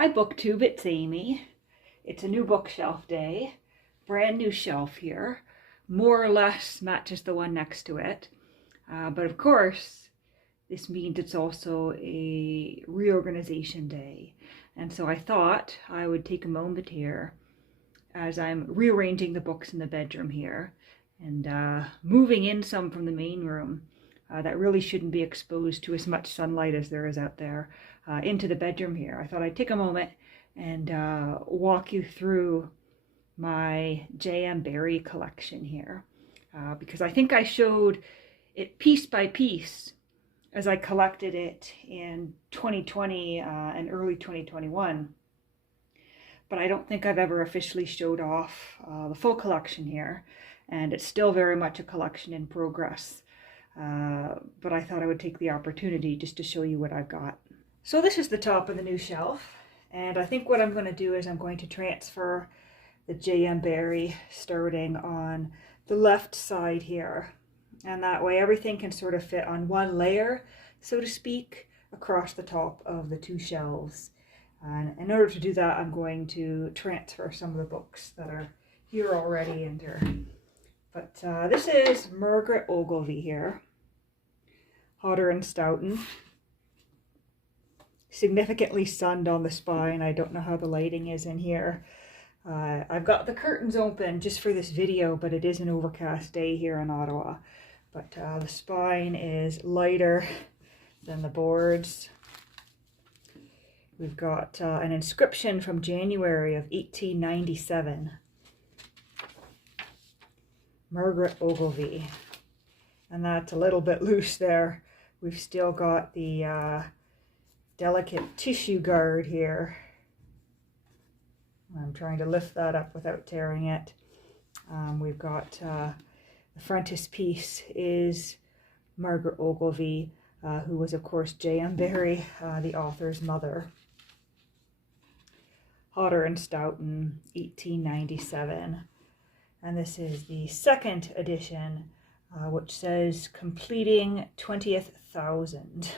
Hi BookTube, it's Amy. It's a new bookshelf day. Brand new shelf here. More or less matches the one next to it. But of course, this means it's also a reorganization day. And so I thought I would take a moment here as I'm rearranging the books in the bedroom here and moving in some from the main room that really shouldn't be exposed to as much sunlight as there is out there into the bedroom here. I thought I'd take a moment and walk you through my J.M. Barrie collection here because I think I showed it piece by piece as I collected it in 2020 and early 2021. But I don't think I've ever officially showed off the full collection here, and it's still very much a collection in progress. But I thought I would take the opportunity just to show you what I've got. So this is the top of the new shelf, and I think what I'm going to do is I'm going to transfer the J.M. Barrie starting on the left side here, and that way everything can sort of fit on one layer, so to speak, across the top of the two shelves. And in order to do that, I'm going to transfer some of the books that are here already in there. But this is Margaret Ogilvy here. Hodder and Stoughton. Significantly sunned on the spine. I don't know how the lighting is in here. I've got the curtains open just for this video, but it is an overcast day here in Ottawa. But the spine is lighter than the boards. We've got an inscription from January of 1897. Margaret Ogilvy. And that's a little bit loose there. We've still got the delicate tissue guard here. I'm trying to lift that up without tearing it. We've got the frontispiece is Margaret Ogilvy, who was of course J.M. Barrie, the author's mother. Hodder and Stoughton, 1897. And this is the second edition, which says completing 20th thousand.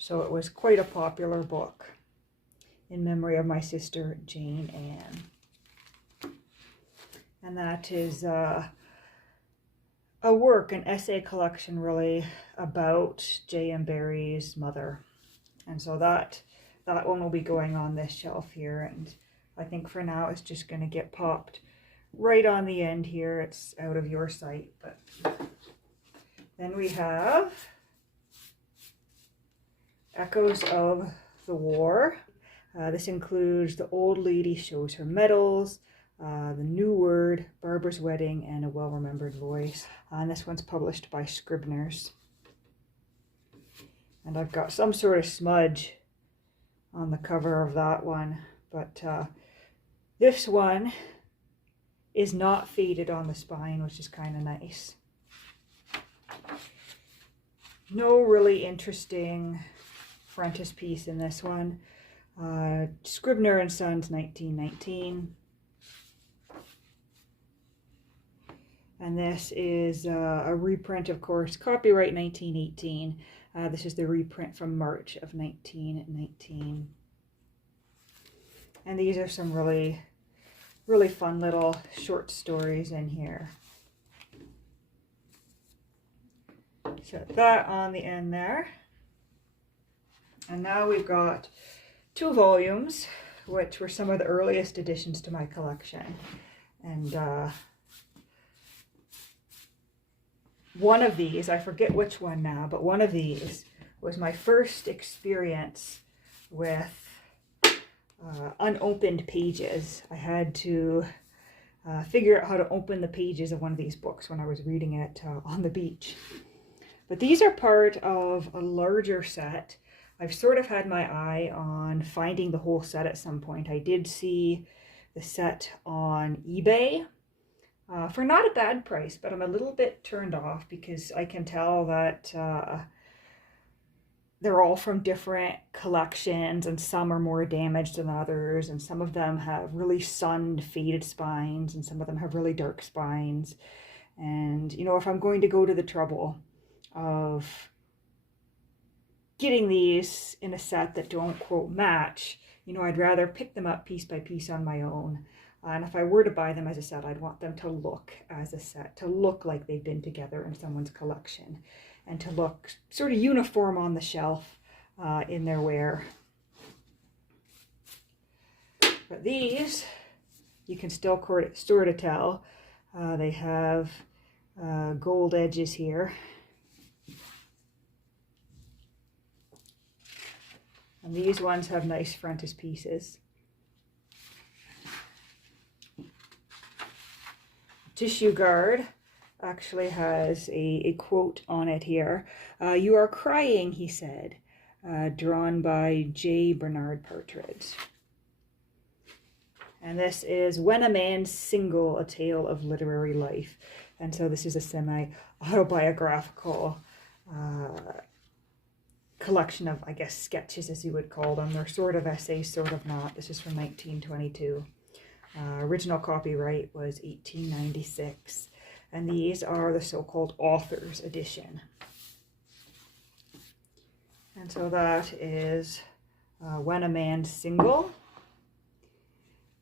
So it was quite a popular book in memory of my sister Jane Ann. And that is a work, an essay collection really about J.M. Barrie's mother. And so that one will be going on this shelf here, and I think for now it's just going to get popped right on the end here. It's out of your sight. But then we have Echoes of the War. This includes The Old Lady Shows Her Medals, The New Word, Barbara's Wedding, and A Well-Remembered Voice. And this one's published by Scribner's. And I've got some sort of smudge on the cover of that one, but this one is not faded on the spine, which is kind of nice. No really interesting frontispiece in this one. Scribner and Sons, 1919. And this is a reprint, of course, copyright 1918. This is the reprint from March of 1919. And these are some really, really fun little short stories in here. Set that on the end there. And now we've got two volumes, which were some of the earliest additions to my collection. And one of these, I forget which one now, but one of these was my first experience with unopened pages. I had to figure out how to open the pages of one of these books when I was reading it on the beach. But these are part of a larger set. I've sort of had my eye on finding the whole set at some point. I did see the set on eBay for not a bad price, but I'm a little bit turned off because I can tell that they're all from different collections, and some are more damaged than others, and some of them have really sunned, faded spines, and some of them have really dark spines. And, you know, if I'm going to go to the trouble of getting these in a set that don't, quote, match, you know, I'd rather pick them up piece by piece on my own. And if I were to buy them as a set, I'd want them to look as a set, to look like they've been together in someone's collection, and to look sort of uniform on the shelf in their wear. But these, you can still sort of tell. They have gold edges here. And these ones have nice frontispieces. Tissue guard actually has a quote on it here. "You are crying," he said, drawn by J. Bernard Partridge. And this is "When a Man's Single, A Tale of Literary Life." And so this is a semi-autobiographical collection of, I guess, sketches, as you would call them. They're sort of essays, sort of not. This is from 1922. Original copyright was 1896. And these are the so-called author's edition. And so that is When a Man's Single.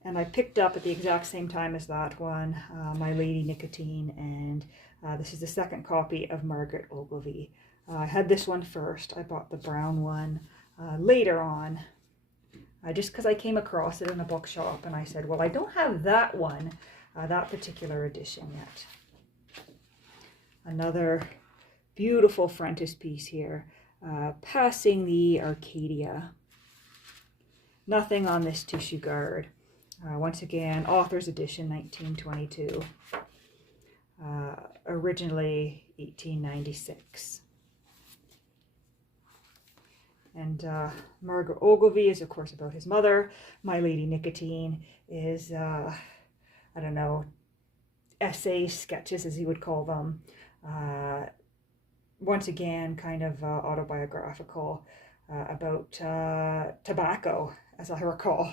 And I picked up at the exact same time as that one, My Lady Nicotine, and this is the second copy of Margaret Ogilvy. I had this one first. I bought the brown one later on, just because I came across it in a bookshop, and I said, well, I don't have that one, that particular edition yet. Another beautiful frontispiece here, Passing the Arcadia. Nothing on this tissue guard. Once again, author's edition, 1922. Originally 1896. And Margaret Ogilvy is, of course, about his mother. My Lady Nicotine is, I don't know, essays, sketches, as he would call them. Once again, kind of autobiographical about tobacco, as I recall.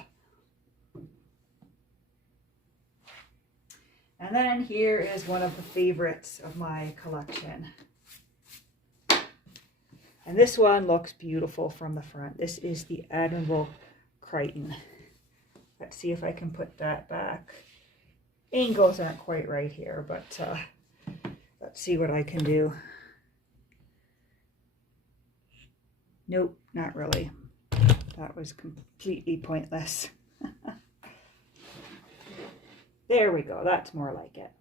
And then here is one of the favorites of my collection. And this one looks beautiful from the front. This is the Admirable Crichton. Let's see if I can put that back. Angles aren't quite right here, but let's see what I can do. Nope, not really. That was completely pointless. There we go, that's more like it.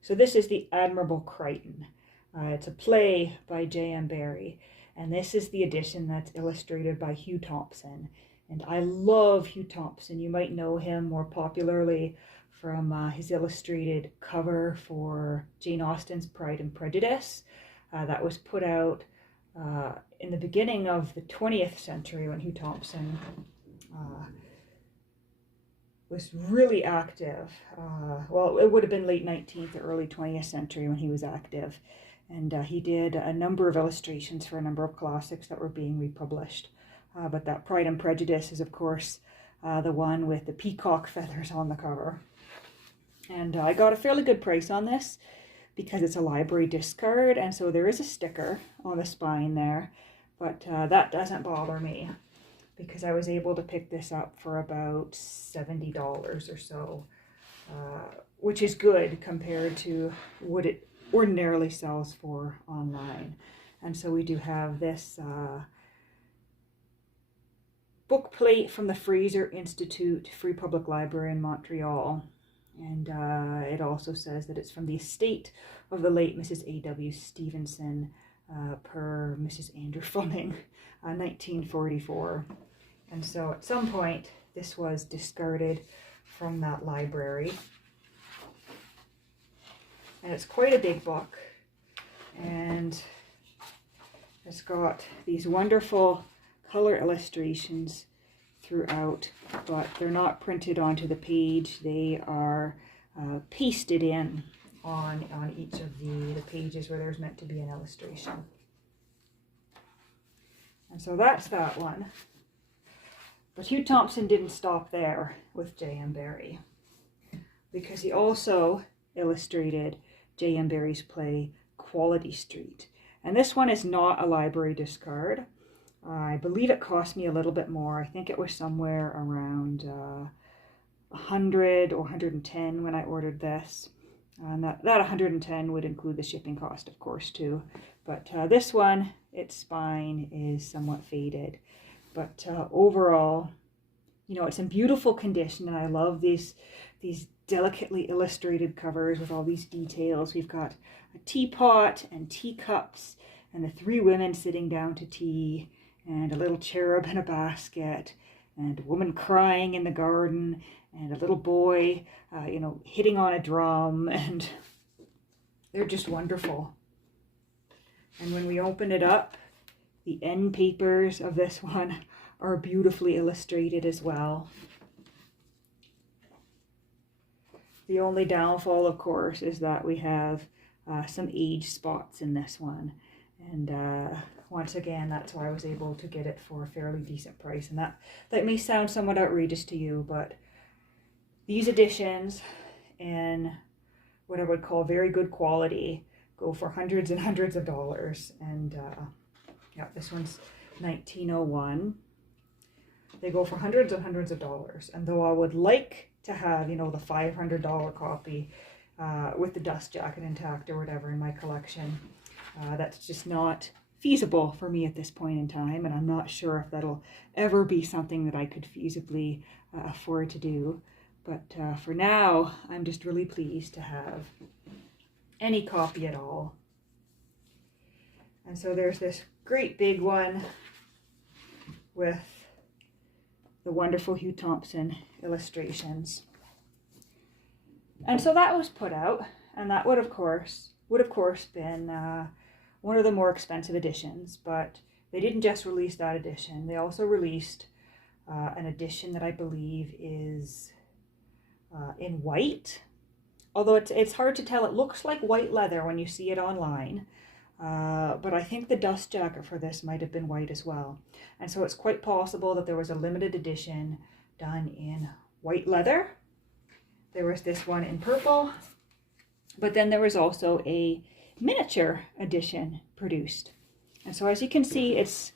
So this is the Admirable Crichton. It's a play by J.M. Barrie, and this is the edition that's illustrated by Hugh Thomson. And I love Hugh Thomson. You might know him more popularly from his illustrated cover for Jane Austen's Pride and Prejudice. That was put out in the beginning of the 20th century when Hugh Thomson was really active. Well, it would have been late 19th or early 20th century when he was active. And he did a number of illustrations for a number of classics that were being republished. But that Pride and Prejudice is, of course, the one with the peacock feathers on the cover. And I got a fairly good price on this because it's a library discard, and so there is a sticker on the spine there. But that doesn't bother me because I was able to pick this up for about $70 or so, which is good compared to what it ordinarily sells for online. And so we do have this book plate from the Fraser Institute Free Public Library in Montreal. And it also says that it's from the estate of the late Mrs. A.W. Stevenson, per Mrs. Andrew Fleming, 1944. And so at some point this was discarded from that library. And it's quite a big book, and it's got these wonderful color illustrations throughout, but they're not printed onto the page. They are pasted in on each of the pages where there's meant to be an illustration. And so that's that one. But Hugh Thomson didn't stop there with J.M. Barrie, because he also illustrated J.M. Barrie's play Quality Street. And this one is not a library discard. I believe it cost me a little bit more. I think it was somewhere around 100 or 110 when I ordered this. And that 110 would include the shipping cost, of course, too. But this one, its spine is somewhat faded. But overall, you know, it's in beautiful condition, and I love these delicately illustrated covers with all these details. We've got a teapot and teacups and the three women sitting down to tea, and a little cherub in a basket, and a woman crying in the garden, and a little boy, you know, hitting on a drum, and they're just wonderful. And when we open it up, the end papers of this one are beautifully illustrated as well. The only downfall, of course, is that we have some age spots in this one. And once again, that's why I was able to get it for a fairly decent price. And that may sound somewhat outrageous to you, but these editions in what I would call very good quality go for hundreds and hundreds of dollars. And yeah, this one's 1901. They go for hundreds and hundreds of dollars. And though I would like to have, you know, the $500 copy with the dust jacket intact or whatever in my collection, that's just not feasible for me at this point in time, and I'm not sure if that'll ever be something that I could feasibly afford to do. But for now, I'm just really pleased to have any copy at all. And so there's this great big one with the wonderful Hugh Thomson illustrations. And so that was put out, and that would of course been one of the more expensive editions, but they didn't just release that edition. They also released an edition that I believe is in white, although it's hard to tell. It looks like white leather when you see it online, but I think the dust jacket for this might have been white as well. And so it's quite possible that there was a limited edition done in white leather. There was this one in purple, but then there was also a miniature edition produced. And so as you can see, it's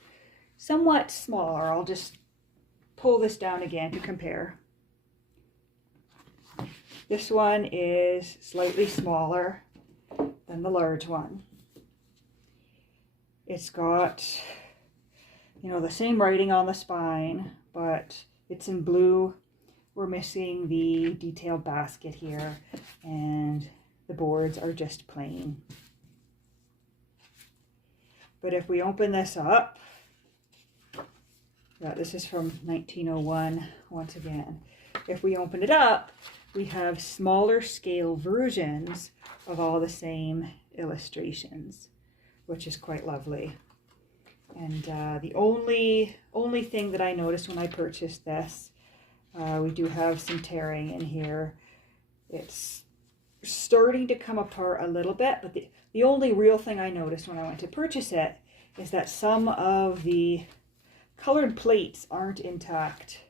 somewhat smaller. I'll just pull this down again to compare. This one is slightly smaller than the large one. It's got, you know, the same writing on the spine, but it's in blue. We're missing the detailed basket here, and the boards are just plain. But if we open this up, yeah, this is from 1901 once again. If we open it up, we have smaller scale versions of all the same illustrations, which is quite lovely. And the only thing that I noticed when I purchased this, we do have some tearing in here. It's starting to come apart a little bit, but the only real thing I noticed when I went to purchase it is that some of the colored plates aren't intact.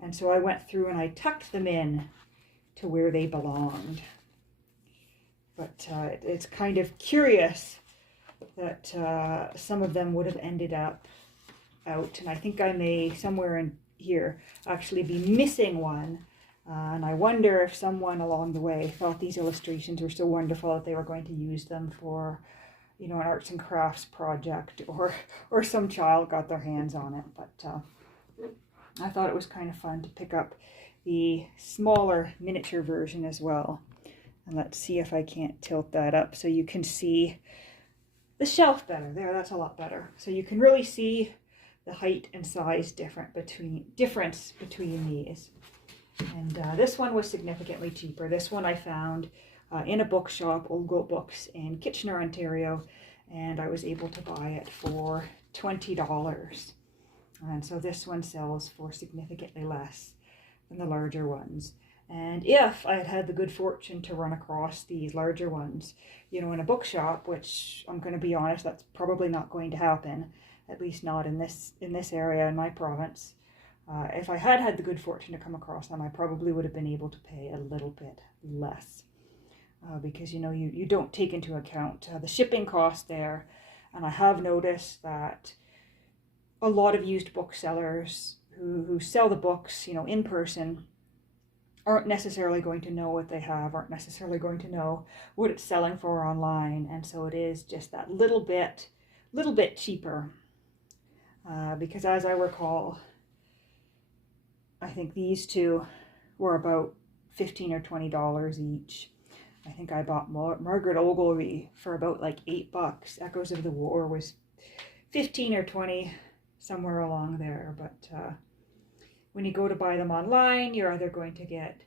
And so I went through and I tucked them in to where they belonged. But it's kind of curious that some of them would have ended up out. And I think I may, somewhere in here, actually be missing one. And I wonder if someone along the way thought these illustrations were so wonderful that they were going to use them for, you know, an arts and crafts project, or some child got their hands on it. But I thought it was kind of fun to pick up the smaller miniature version as well. And let's see if I can't tilt that up so you can see the shelf better. There, that's a lot better. So you can really see the height and size difference between these. And this one was significantly cheaper. This one I found in a bookshop, Old Goat Books in Kitchener, Ontario, and I was able to buy it for $20. And so this one sells for significantly less than the larger ones. And if I had had the good fortune to run across these larger ones, you know, in a bookshop, which I'm going to be honest, that's probably not going to happen, at least not in this area in my province. If I had had the good fortune to come across them, I probably would have been able to pay a little bit less. Because, you know, you don't take into account the shipping cost there, And I have noticed that a lot of used booksellers who sell the books, in person, aren't necessarily going to know what they have, aren't necessarily going to know what it's selling for online. And so it is just that little bit cheaper. Because as I recall, I think these two were about $15 or $20 each. I think I bought Margaret Ogilvy for about like $8. Echoes of the War was 15 or 20, somewhere along there. But when you go to buy them online, you're either going to get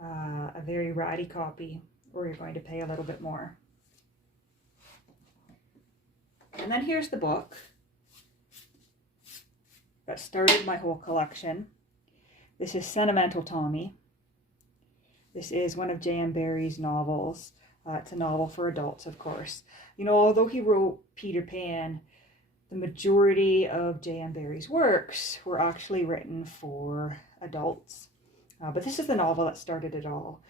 a very ratty copy, or you're going to pay a little bit more. And then here's the book that started my whole collection. This is Sentimental Tommy. This is one of J.M. Barrie's novels. It's a novel for adults, of course. Although he wrote Peter Pan, the majority of J.M. Barrie's works were actually written for adults. But this is the novel that started it all.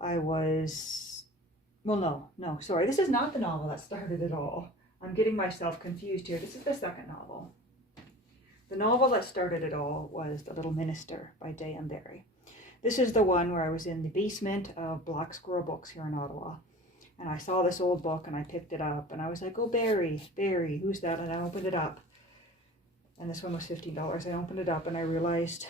This is not the novel that started it all. I'm getting myself confused here. This is the second novel. The novel that started it all was The Little Minister by J.M. Barrie. This is the one where I was in the basement of Black Squirrel Books here in Ottawa. And I saw this old book and I picked it up. And I was like, oh, Barrie, who's that? And I opened it up. And this one was $15. I opened it up and I realized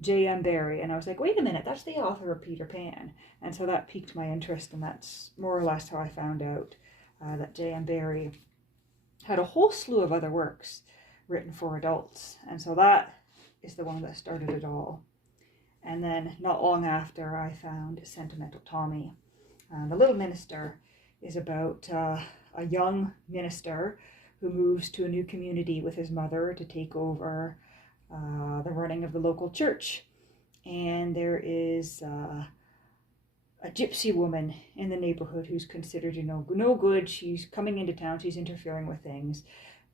J.M. Barrie. And I was like, wait a minute, that's the author of Peter Pan. And so that piqued my interest. And that's more or less how I found out that J.M. Barrie had a whole slew of other works written for adults. And so that is the one that started it all. And then not long after, I found Sentimental Tommy. The Little Minister is about a young minister who moves to a new community with his mother to take over the running of the local church. And there is a gypsy woman in the neighborhood who's considered, no good. She's coming into town, she's interfering with things.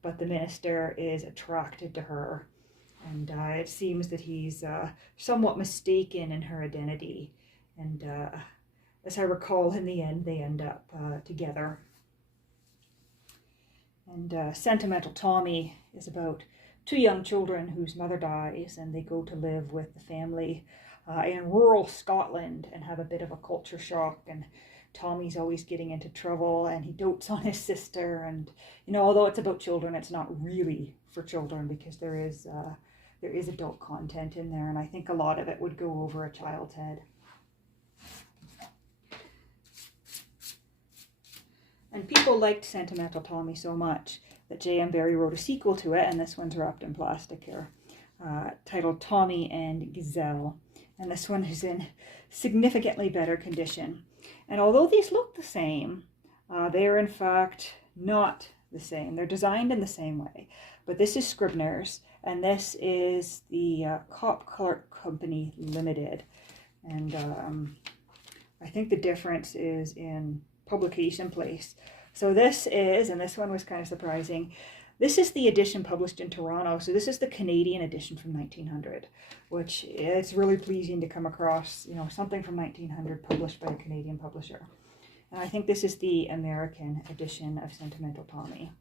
But the minister is attracted to her. And it seems that he's somewhat mistaken in her identity. And as I recall, in the end, they end up together. And Sentimental Tommy is about two young children whose mother dies, and they go to live with the family in rural Scotland and have a bit of a culture shock. And Tommy's always getting into trouble, and he dotes on his sister. And although it's about children, it's not really for children, because there is adult content in there, and I think a lot of it would go over a child's head. And people liked Sentimental Tommy so much that J.M. Barrie wrote a sequel to it, and this one's wrapped in plastic here, titled Tommy and Gazelle. And this one is in significantly better condition. And although these look the same, they're in fact not the same. They're designed in the same way. But this is Scribner's, and this is the Cop Clark Company Limited. And I think the difference is in publication place. So this is, and this one was kind of surprising, this is the edition published in Toronto. So this is the Canadian edition from 1900, which it's really pleasing to come across, something from 1900 published by a Canadian publisher. And I think this is the American edition of Sentimental Tommy.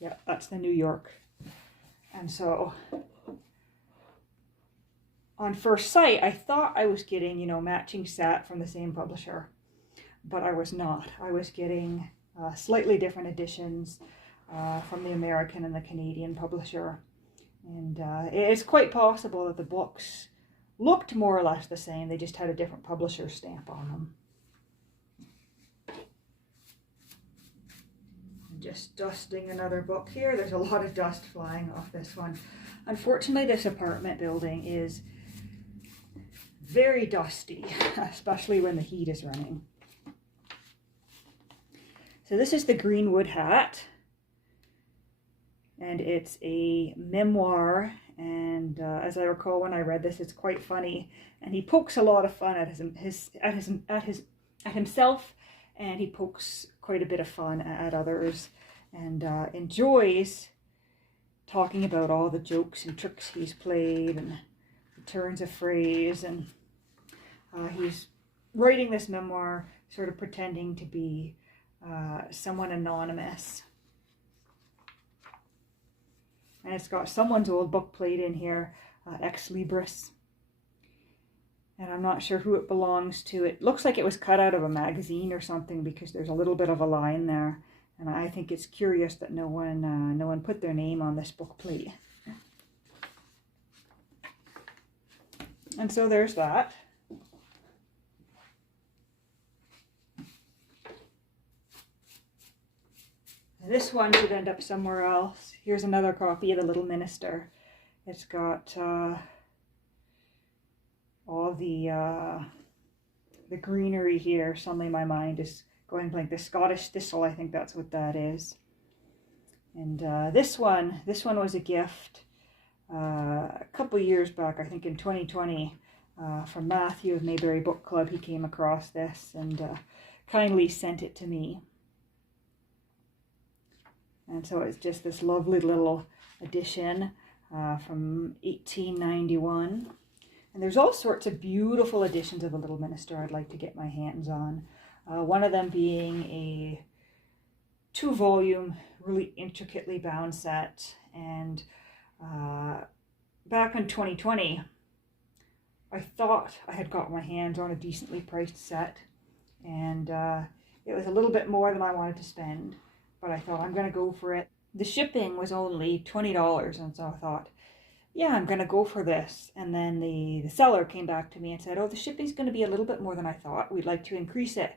Yeah, that's the New York. And so on first sight, I thought I was getting, matching sat from the same publisher, but I was not. I was getting slightly different editions from the American and the Canadian publisher. And it's quite possible that the books looked more or less the same. They just had a different publisher stamp on them. Just dusting another book here. There's a lot of dust flying off this one. Unfortunately, this apartment building is very dusty, especially when the heat is running. So this is the Greenwood Hat, and it's a memoir. And as I recall, when I read this, it's quite funny. And he pokes a lot of fun at himself, and he pokes quite a bit of fun at others, and enjoys talking about all the jokes and tricks he's played and the turns of phrase. And he's writing this memoir sort of pretending to be someone anonymous. And it's got someone's old book plate in here, Ex Libris. And I'm not sure who it belongs to. It looks like it was cut out of a magazine or something because there's a little bit of a line there. And I think it's curious that no one put their name on this book plate. And so there's that. This one should end up somewhere else. Here's another copy of The Little Minister. It's got all the greenery here. Suddenly my mind is going blank. The Scottish thistle, I think that's what that is. And this one was a gift a couple years back, I think in 2020, from Matthew of Mayberry Book Club. He came across this and kindly sent it to me. And so it's just this lovely little edition from 1891. And there's all sorts of beautiful editions of The Little Minister I'd like to get my hands on. One of them being a 2-volume, really intricately bound set. And back in 2020, I thought I had got my hands on a decently priced set. And it was a little bit more than I wanted to spend. But I thought, I'm going to go for it. The shipping was only $20, and so I thought, yeah, I'm going to go for this. And then the seller came back to me and said, oh, the shipping's going to be a little bit more than I thought. We'd like to increase it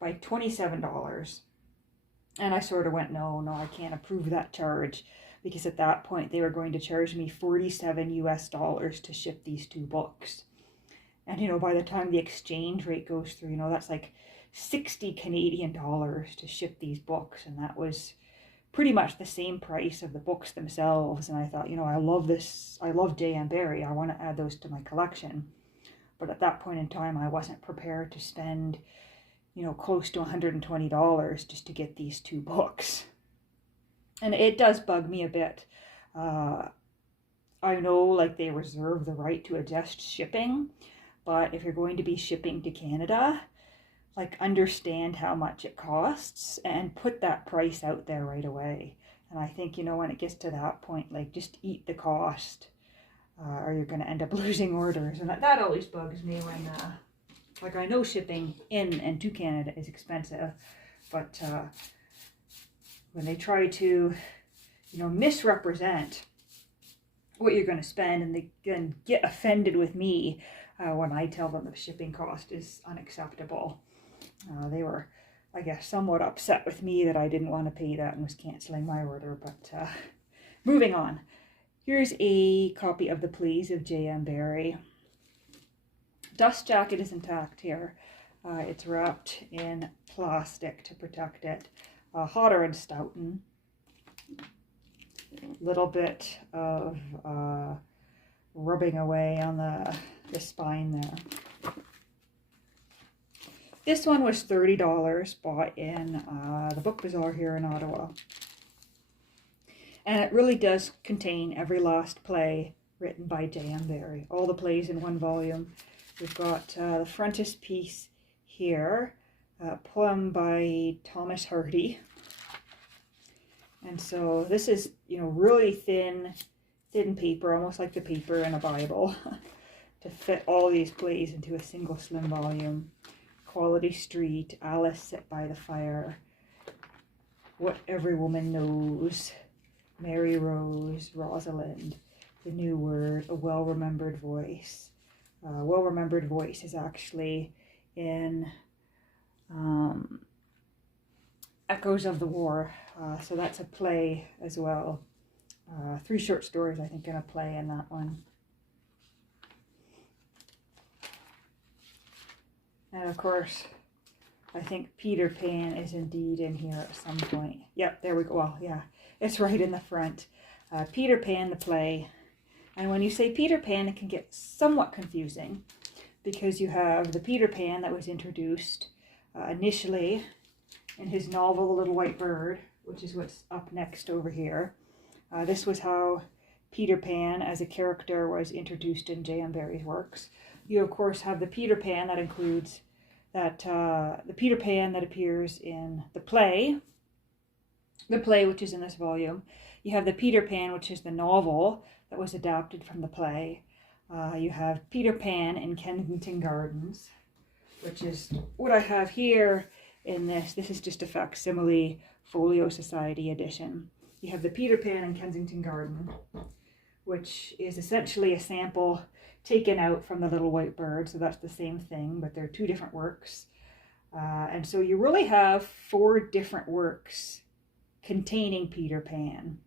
by $27. And I sort of went, no, I can't approve that charge, because at that point they were going to charge me $47 US to ship these 2 books. And, by the time the exchange rate goes through, that's like 60 Canadian dollars to ship these books, and that was pretty much the same price of the books themselves. And I thought, I love this, I love J.M. Barrie, I want to add those to my collection. But at that point in time, I wasn't prepared to spend, close to $120 just to get these 2 books. And it does bug me a bit. I know, like, they reserve the right to adjust shipping, but if you're going to be shipping to Canada, like, understand how much it costs and put that price out there right away. And I think, when it gets to that point, like, just eat the cost, or you're going to end up losing orders. And that always bugs me when, like, I know shipping in and to Canada is expensive, but when they try to, misrepresent what you're going to spend, and they can get offended with me when I tell them the shipping cost is unacceptable. They were, I guess, somewhat upset with me that I didn't want to pay that and was canceling my order. But moving on. Here's a copy of The Pleas of J.M. Barrie. Dust jacket is intact here. It's wrapped in plastic to protect it. Hotter and Stoughton. Little bit of rubbing away on the spine there. This one was $30, bought in the Book Bazaar here in Ottawa. And it really does contain every last play written by J.M. Barrie. All the plays in one volume. We've got the frontispiece here, a poem by Thomas Hardy. And so this is, really thin paper, almost like the paper in a Bible, to fit all these plays into a single slim volume. Quality Street, Alice Sit by the Fire, What Every Woman Knows, Mary Rose, Rosalind, The New Word, A Well-Remembered Voice. Well-Remembered Voice is actually in Echoes of the War, so that's a play as well. 3 short stories, I think, in a play in that one. And of course, I think Peter Pan is indeed in here at some point. Yep, there we go. Well, yeah, it's right in the front. Peter Pan, the play. And when you say Peter Pan, it can get somewhat confusing, because you have the Peter Pan that was introduced initially in his novel, The Little White Bird, which is what's up next over here. This was how Peter Pan as a character was introduced in J.M. Barrie's works. You, of course, have the Peter Pan that that the Peter Pan that appears in the play which is in this volume. You have the Peter Pan, which is the novel that was adapted from the play. You have Peter Pan in Kensington Gardens, which is what I have here in this. This is just a facsimile Folio Society edition. You have the Peter Pan in Kensington Garden, which is essentially a sample taken out from The Little White Bird. So that's the same thing, but they're two different works. And so you really have 4 different works containing Peter Pan.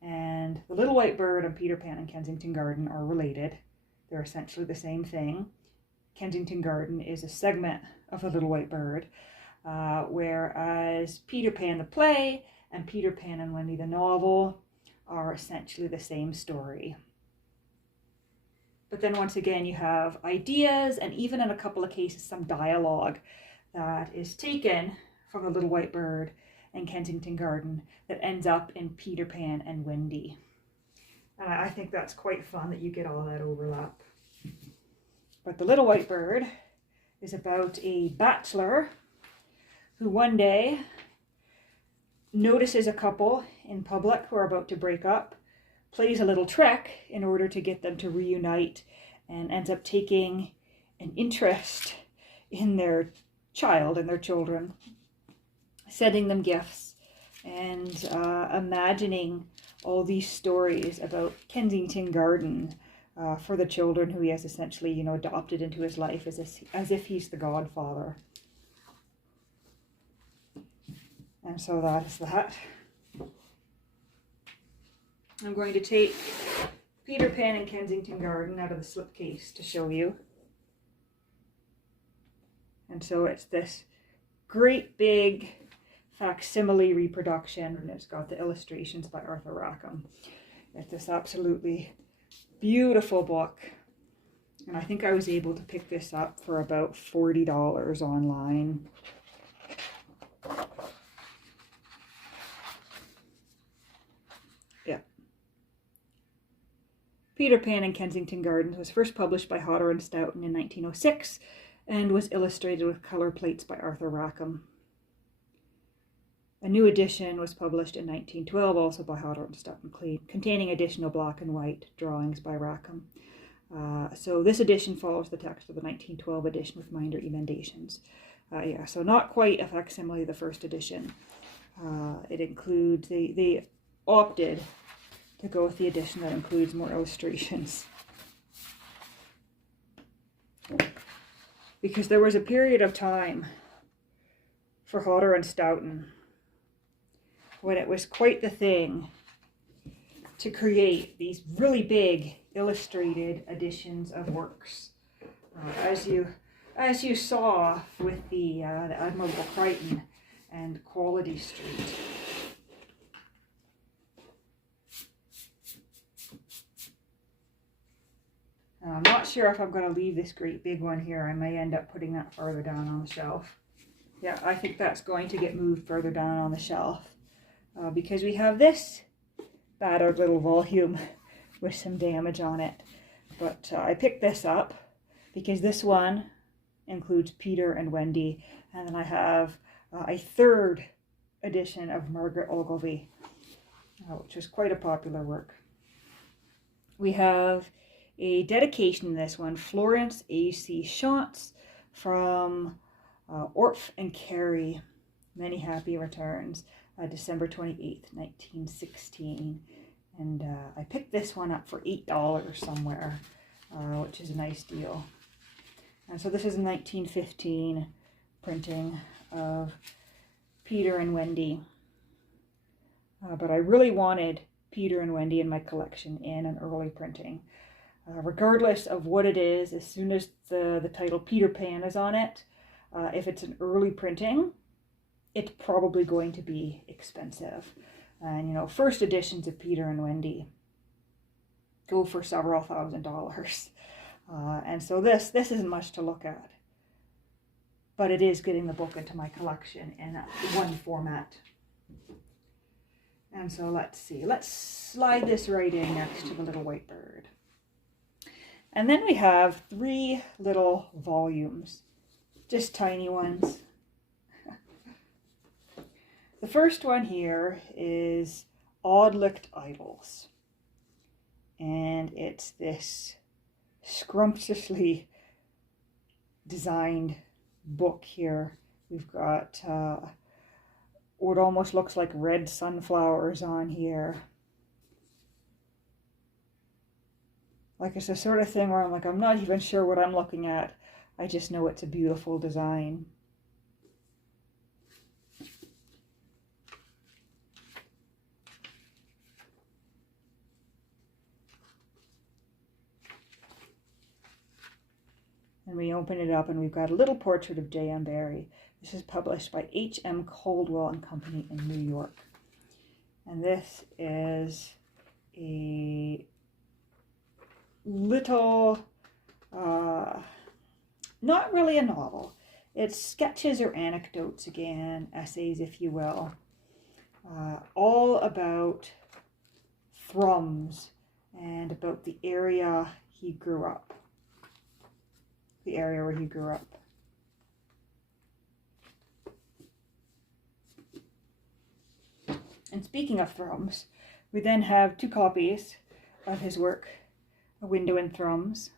And The Little White Bird and Peter Pan in Kensington Garden are related. They're essentially the same thing. Kensington Garden is a segment of The Little White Bird, whereas Peter Pan the play and Peter Pan and Wendy the novel are essentially the same story. But then once again you have ideas, and even in a couple of cases some dialogue that is taken from The Little White Bird and Kensington Garden that ends up in Peter Pan and Wendy. And I think that's quite fun that you get all that overlap. But The Little White Bird is about a bachelor who one day notices a couple in public who are about to break up, plays a little trick in order to get them to reunite, and ends up taking an interest in their child and their children, sending them gifts, and imagining all these stories about Kensington Garden for the children who he has essentially, adopted into his life as if he's the godfather. And so that is that. I'm going to take Peter Pan in Kensington Garden out of the slipcase to show you. And so it's this great big facsimile reproduction, and it's got the illustrations by Arthur Rackham. It's this absolutely beautiful book, and I think I was able to pick this up for about $40 online. Yeah. Peter Pan in Kensington Gardens was first published by Hodder and Stoughton in 1906 and was illustrated with color plates by Arthur Rackham. A new edition was published in 1912, also by Hodder and Stoughton, containing additional black and white drawings by Rackham. So this edition follows the text of the 1912 edition with minor emendations. So not quite a facsimile of the first edition. It includes, they opted to go with the edition that includes more illustrations. Because there was a period of time for Hodder and Stoughton when it was quite the thing to create these really big illustrated editions of works. As you saw with the Admirable Crichton and Quality Street. I'm not sure if I'm going to leave this great big one here. I may end up putting that further down on the shelf. Yeah, I think that's going to get moved further down on the shelf. Because we have this battered little volume with some damage on it. But I picked this up because this one includes Peter and Wendy. And then I have a 3rd edition of Margaret Ogilvy, which is quite a popular work. We have a dedication in this one, Florence A.C. Shantz from Orph and Carey, Many Happy Returns. December 28th, 1916. And I picked this one up for $8 somewhere, which is a nice deal. And so this is a 1915 printing of Peter and Wendy. But I really wanted Peter and Wendy in my collection in an early printing. Regardless of what it is, as soon as the title Peter Pan is on it, if it's an early printing, it's probably going to be expensive. And, first editions of Peter and Wendy go for several $1,000s. And so this isn't much to look at. But it is getting the book into my collection in one format. And so let's see. Let's slide this right in next to The Little White Bird. And then we have 3 little volumes just tiny ones. The first one here is Odd-Licked Idols. And it's this scrumptiously designed book here. We've got what almost looks like red sunflowers on here. Like, it's the sort of thing where I'm like, I'm not even sure what I'm looking at. I just know it's a beautiful design. And we open it up and we've got a little portrait of J.M. Barrie. This is published by H.M. Caldwell and Company in New York. And this is a little, not really a novel. It's sketches or anecdotes again, essays if you will, all about Thrums and about the area he grew up. The area where he grew up. And speaking of Thrums, we then have 2 copies of his work, A Window in Thrums.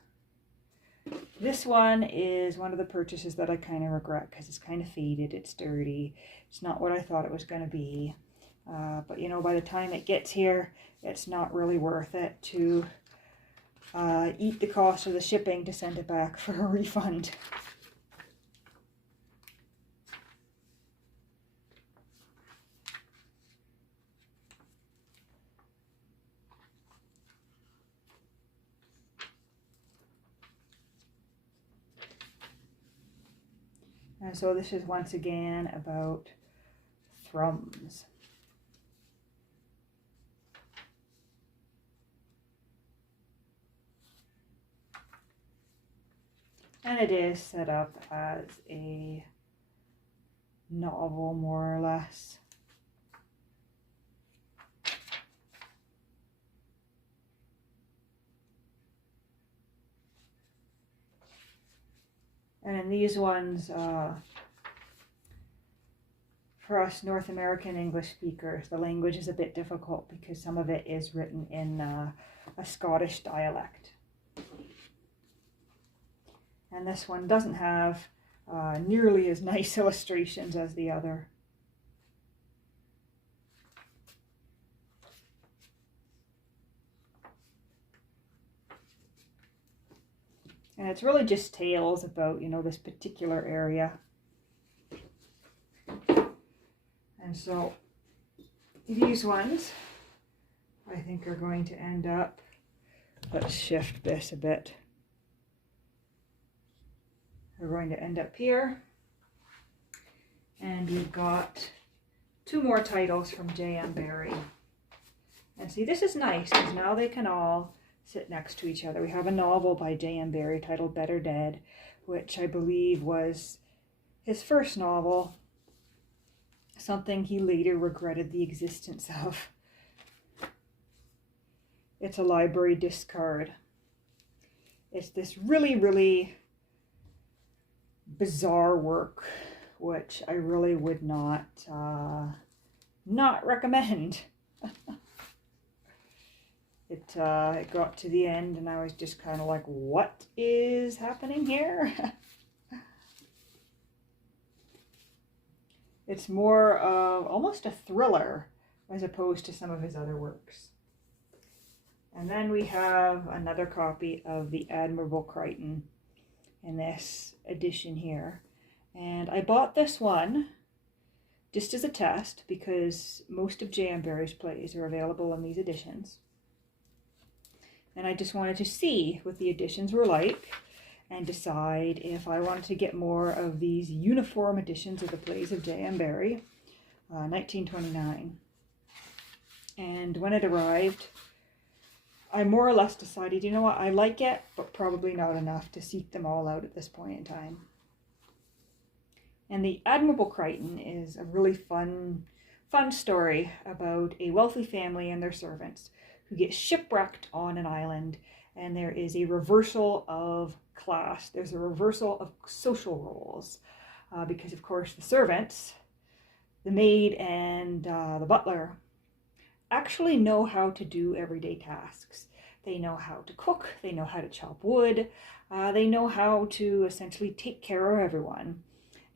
This one is one of the purchases that I kind of regret because it's kind of faded, it's dirty, it's not what I thought it was going to be. But you know, by the time it gets here, it's not really worth it to eat the cost of the shipping to send it back for a refund. And so this is once again about Thrums. And it is set up as a novel, more or less. And in these ones, for us North American English speakers, the language is a bit difficult because some of it is written in a Scottish dialect. And this one doesn't have nearly as nice illustrations as the other. And it's really just tales about, you know, this particular area. And so these ones, I think, are going to end up, let's shift this a bit. We're going to end up here. And we've got 2 more titles from J.M. Barrie. And see, this is nice because now they can all sit next to each other. We have a novel by J.M. Barrie titled Better Dead, which I believe was his first novel, something he later regretted the existence of. It's a library discard. It's this really, really bizarre work, which I really would not recommend. It got to the end and I was just kind of like, what is happening here? It's more of almost a thriller as opposed to some of his other works. And then we have another copy of The Admirable Crichton in this edition here. And I bought this one just as a test because most of J.M. Barrie's plays are available in these editions. And I just wanted to see what the editions were like and decide if I wanted to get more of these uniform editions of the plays of J.M. Barrie, 1929. And when it arrived, I more or less decided, you know what, I like it, but probably not enough to seek them all out at this point in time. And The Admirable Crichton is a really fun story about a wealthy family and their servants who get shipwrecked on an island and there is a reversal of class. There's a reversal of social roles because, of course, the servants, the maid and the butler, actually know how to do everyday tasks. They know how to cook, they know how to chop wood, they know how to essentially take care of everyone.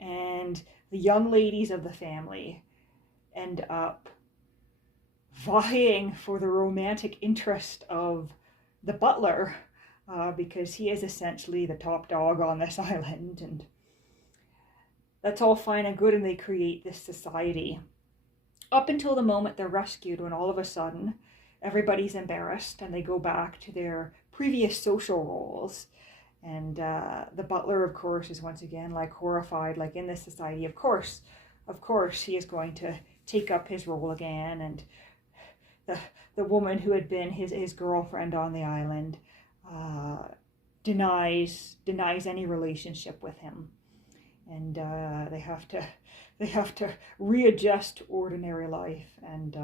And the young ladies of the family end up vying for the romantic interest of the butler because he is essentially the top dog on this island. And that's all fine and good, and they create this society up until the moment they're rescued, when all of a sudden everybody's embarrassed and they go back to their previous social roles. And the butler, of course, is once again like horrified, like in this society, of course he is going to take up his role again. And the woman who had been his girlfriend on the island denies any relationship with him. And they have to readjust to ordinary life. And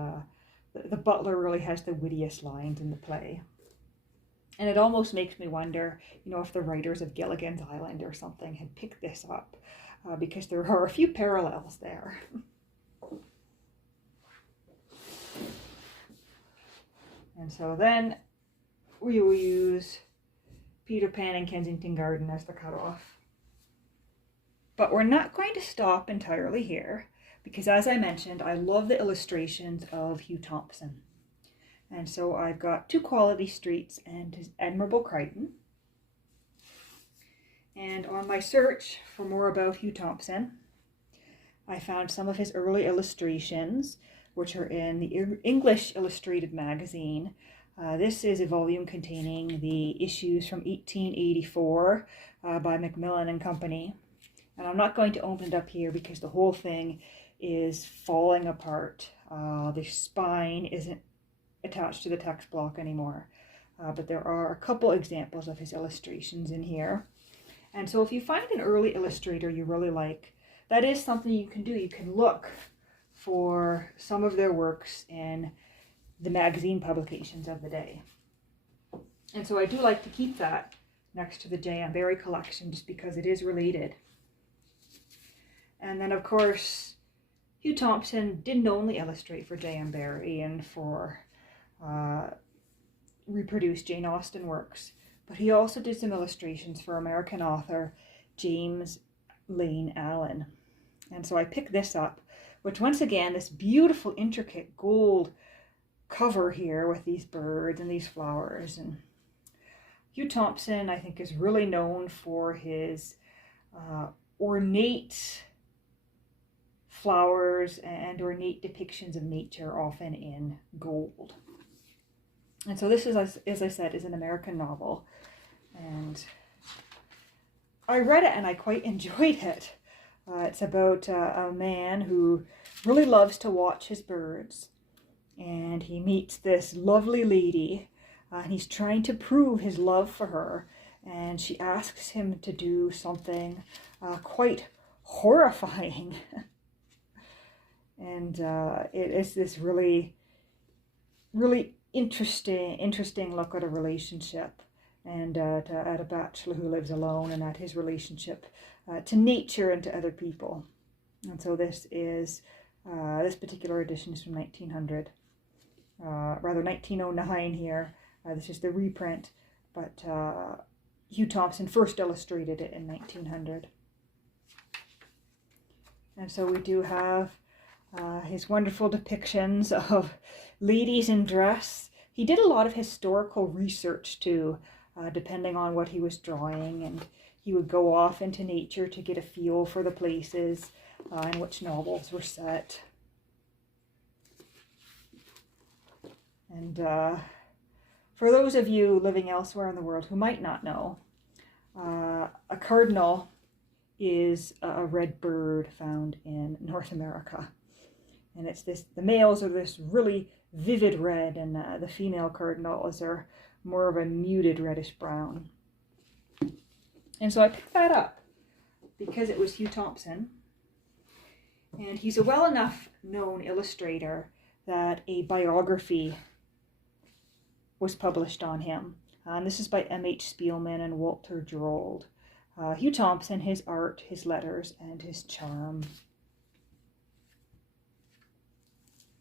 the butler really has the wittiest lines in the play. And it almost makes me wonder, if the writers of Gilligan's Island or something had picked this up, because there are a few parallels there. And so then we will use Peter Pan and Kensington Garden as the cutoff. But we're not going to stop entirely here, because as I mentioned, I love the illustrations of Hugh Thomson. And so I've got Two Quality Streets and his Admirable Crichton. And on my search for more about Hugh Thomson, I found some of his early illustrations, which are in the English Illustrated magazine. This is a volume containing the issues from 1884 by Macmillan and Company. And I'm not going to open it up here because the whole thing is falling apart. The spine isn't attached to the text block anymore. But there are a couple examples of his illustrations in here. And so if you find an early illustrator you really like, that is something you can do. You can look for some of their works in the magazine publications of the day. And so I do like to keep that next to the J.M. Barrie collection just because it is related. And then, of course, Hugh Thomson didn't only illustrate for J.M. Barrie and for reproduced Jane Austen works, but he also did some illustrations for American author James Lane Allen. And so I picked this up, which once again, this beautiful, intricate gold cover here with these birds and these flowers. And Hugh Thomson, I think, is really known for his ornate flowers and ornate depictions of nature, often in gold. And so this is, as I said, is an American novel. And I read it and I quite enjoyed it. It's about a man who really loves to watch his birds. And he meets this lovely lady, and he's trying to prove his love for her. And she asks him to do something quite horrifying. And it is this really, really interesting look at a relationship, and at a bachelor who lives alone, and at his relationship to nature and to other people. And so this is this particular edition is from 1909 here. This is the reprint, but Hugh Thomson first illustrated it in 1900. And so we do have his wonderful depictions of ladies in dress. He did a lot of historical research too, depending on what he was drawing, and he would go off into nature to get a feel for the places in which novels were set. And for those of you living elsewhere in the world who might not know, a cardinal is a red bird found in North America. And it's this, the males are this really vivid red, and the female cardinals are more of a muted reddish brown. And so I picked that up because it was Hugh Thomson. And he's a well enough known illustrator that a biography was published on him. And this is by M.H. Spielman and Walter Gerald. Hugh Thomson, his art, his letters, and his charm.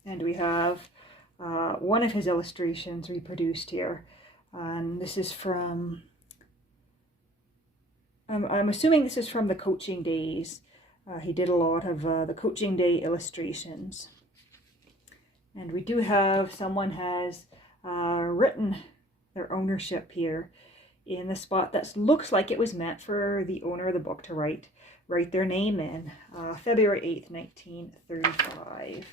And we have one of his illustrations reproduced here. And this is from, I'm assuming this is from the coaching days. He did a lot of the coaching day illustrations. And we do have, someone has written their ownership here in the spot that looks like it was meant for the owner of the book to write their name in. February 8th, 1935.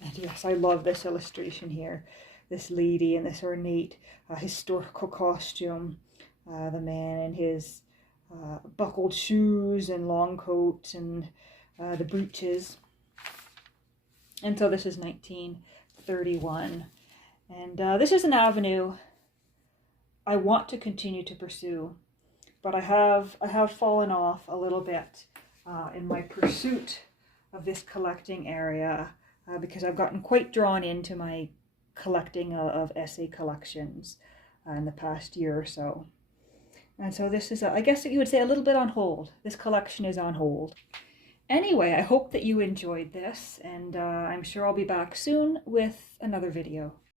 And yes, I love this illustration here. This lady in this ornate historical costume. The man in his buckled shoes and long coat and the breeches. And so this is 1931. And this is an avenue I want to continue to pursue. But I have fallen off a little bit in my pursuit of this collecting area because I've gotten quite drawn into my collecting of essay collections in the past year or so. And so this is, I guess you would say, a little bit on hold. This collection is on hold. Anyway, I hope that you enjoyed this, and I'm sure I'll be back soon with another video.